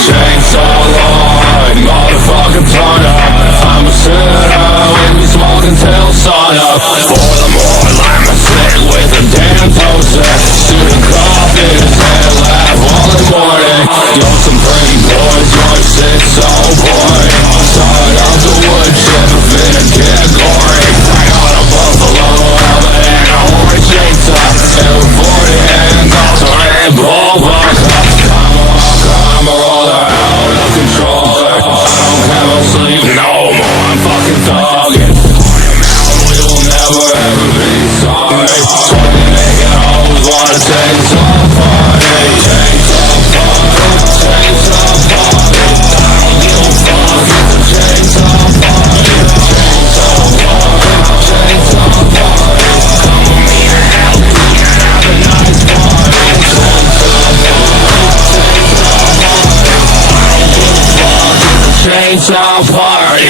Chainsaw Lord, motherfucking turn up. I'm a sinner, we be smoking till sun up. For the more I'm sick with a damn process. Shooting coffees and laugh all the morning. You're some pretty boys, you're shit so boring. Side of the wood chip, finna get gory. I got a buffalo helmet and a orange chainsaw, and a 40 handguns are in bullbuck. I'm a roller out of control. I don't have no sleep no more. I'm fucking thugging. We will never ever be sorry. 20 naked hoes wanna take some party. Take some party. Take some party. I don't give a fuck. Take some party. Take some party. Take some party. Come with me to hell. We can have a nice party. Take some party. Chainsaw party.